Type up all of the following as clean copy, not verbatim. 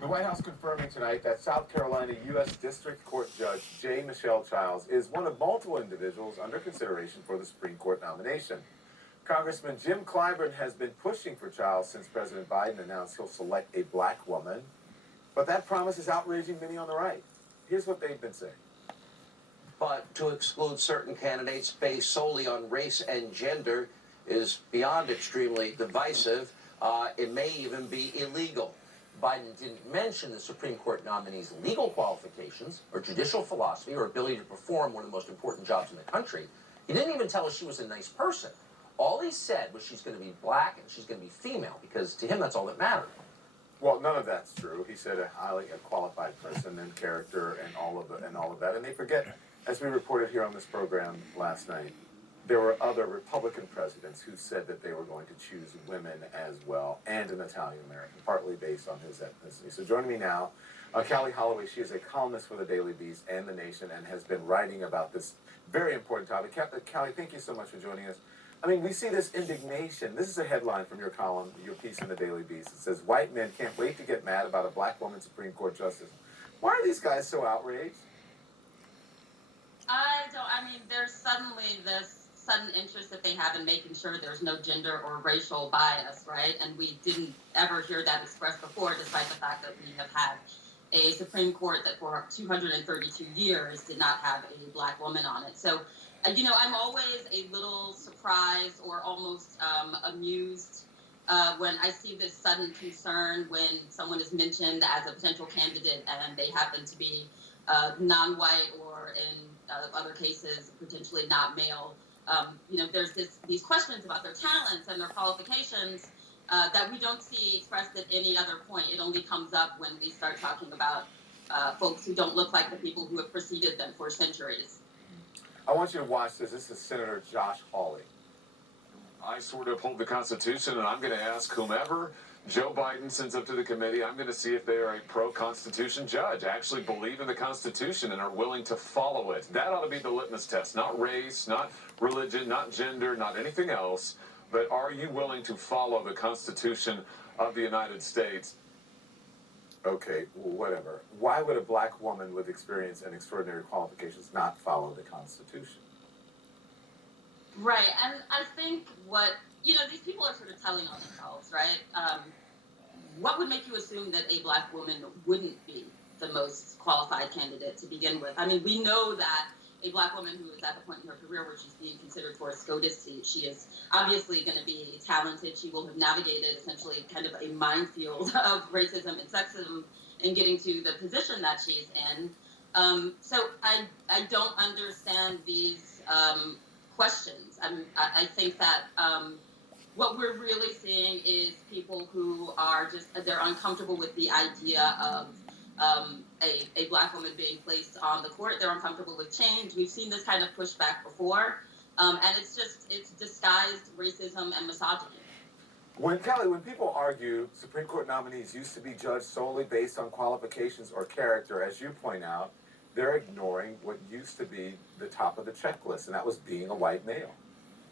The White House confirming tonight that South Carolina U.S. District Court Judge J. Michelle Childs is one of multiple individuals under consideration for the Supreme Court nomination. Congressman Jim Clyburn has been pushing for Childs since President Biden announced he'll select a black woman. But that promise is outraging many on the right. Here's what they've been saying. But to exclude certain candidates based solely on race and gender is beyond extremely divisive. It may even be illegal. Biden didn't mention the Supreme Court nominee's legal qualifications or judicial philosophy or ability to perform one of the most important jobs in the country. He didn't even tell us she was a nice person. All he said was she's going to be black and she's going to be female, because to him that's all that mattered. Well, none of that's true. He said a highly qualified person and character and all of that. And they forget, as we reported here on this program last night, there were other Republican presidents who said that they were going to choose women as well, and an Italian American, partly based on his ethnicity. So joining me now, Callie Holloway. She is a columnist for the Daily Beast and The Nation and has been writing about this very important topic. Callie, thank you so much for joining us. I mean, we see this indignation. This is a headline from your column, your piece in the Daily Beast. It says, white men can't wait to get mad about a black woman Supreme Court justice. Why are these guys so outraged? There's suddenly this sudden interest that they have in making sure there's no gender or racial bias, right? And we didn't ever hear that expressed before, despite the fact that we have had a Supreme Court that for 232 years did not have a black woman on it. So, I'm always a little surprised or almost amused when I see this sudden concern when someone is mentioned as a potential candidate and they happen to be non-white or in other cases potentially not male. There's these questions about their talents and their qualifications that we don't see expressed at any other point. It only comes up when we start talking about folks who don't look like the people who have preceded them for centuries. I want you to watch this. This is Senator Josh Hawley. I sort of uphold the Constitution, and I'm going to ask whomever Joe Biden sends up to the committee, I'm going to see if they are a pro-Constitution judge, actually believe in the Constitution and are willing to follow it. That ought to be the litmus test, not race, not religion, not gender, not anything else, but are you willing to follow the Constitution of the United States? Okay, whatever. Why would a black woman with experience and extraordinary qualifications not follow the Constitution? Right, and I think these people are sort of telling on themselves, right? What would make you assume that a black woman wouldn't be the most qualified candidate to begin with? I mean, we know that a black woman who is at the point in her career where she's being considered for a SCOTUS seat, she is obviously going to be talented. She will have navigated essentially kind of a minefield of racism and sexism in getting to the position that she's in. So I don't understand these questions. I think that what we're really seeing is people who are they're uncomfortable with the idea of a black woman being placed on the court. They're uncomfortable with change. We've seen this kind of pushback before, and it's disguised racism and misogyny. When people argue Supreme Court nominees used to be judged solely based on qualifications or character, as you point out, they're ignoring what used to be the top of the checklist, and that was being a white male.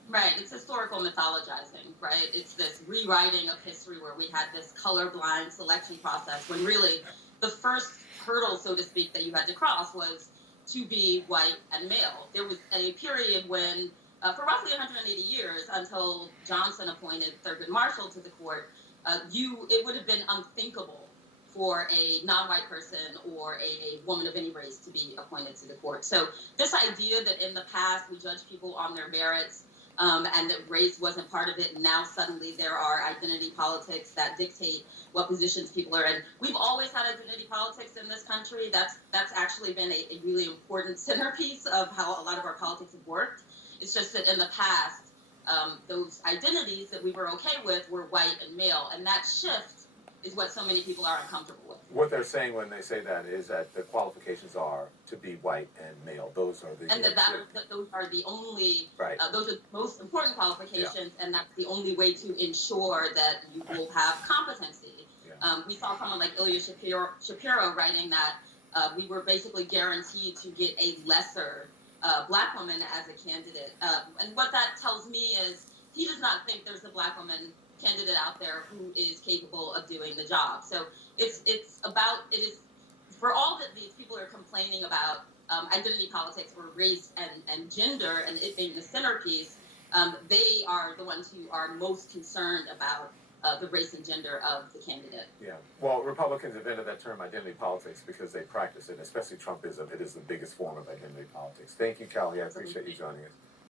Right. It's historical mythologizing, right? It's this rewriting of history where we had this colorblind selection process when really the first hurdle, so to speak, that you had to cross was to be white and male. There was a period when, for roughly 180 years, until Johnson appointed Thurgood Marshall to the court, it would have been unthinkable for a non-white person or a woman of any race to be appointed to the court. So this idea that in the past we judge people on their merits and that race wasn't part of it, and now suddenly there are identity politics that dictate what positions people are in. We've always had identity politics in this country. That's actually been a really important centerpiece of how a lot of our politics have worked. It's just that in the past, those identities that we were okay with were white and male, and that shift is what so many people are uncomfortable with. What they're saying when they say that is that the qualifications are to be white and male. Those are the... And those are the only... Right. Those are the most important qualifications, and that's the only way to ensure that you will have competency. Yeah. We saw someone like Ilya Shapiro writing that we were basically guaranteed to get a lesser black woman as a candidate. And what that tells me is he does not think there's a black woman candidate out there who is capable of doing the job. So it is for all that these people are complaining about identity politics or race and gender and it being the centerpiece, they are the ones who are most concerned about the race and gender of the candidate. Yeah. Well, Republicans invented that term identity politics because they practice it, especially Trumpism. It is the biggest form of identity politics. Thank you, Callie. I appreciate you joining us.